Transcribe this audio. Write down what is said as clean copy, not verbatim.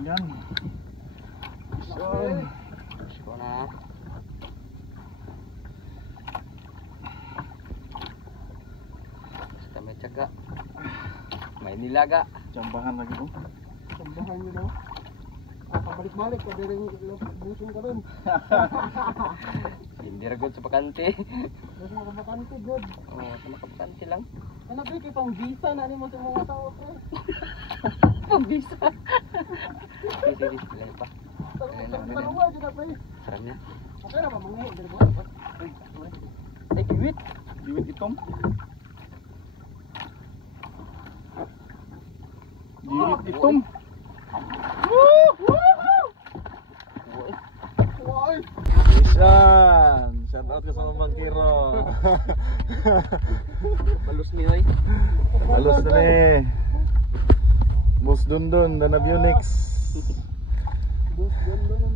Yan. So, ko na. Basta may tiyaga. May nilaga. jambahan lagi po. Sambahan nyo daw. Pabalik-balik, pwede rin busong ka rin. Hindi ragod sa pakante. Mas makapakante, good. Oo, sa makapakante lang. Ano ba, kay pang visa na mo sa mga tao, pre. Pambisa. Sige, lang pa. Dalawa, dyan na, pre. Sarap niya. Okay na ba, mangyay, dyan ba? Ay, kiwit. Diwit itom. Diwit itom. Wow! Isan, shout out ka sa Mamang Kiro. Balus ni oy. Halos na ni. Boss Dundun, Danab Unix. Bus, ganda na.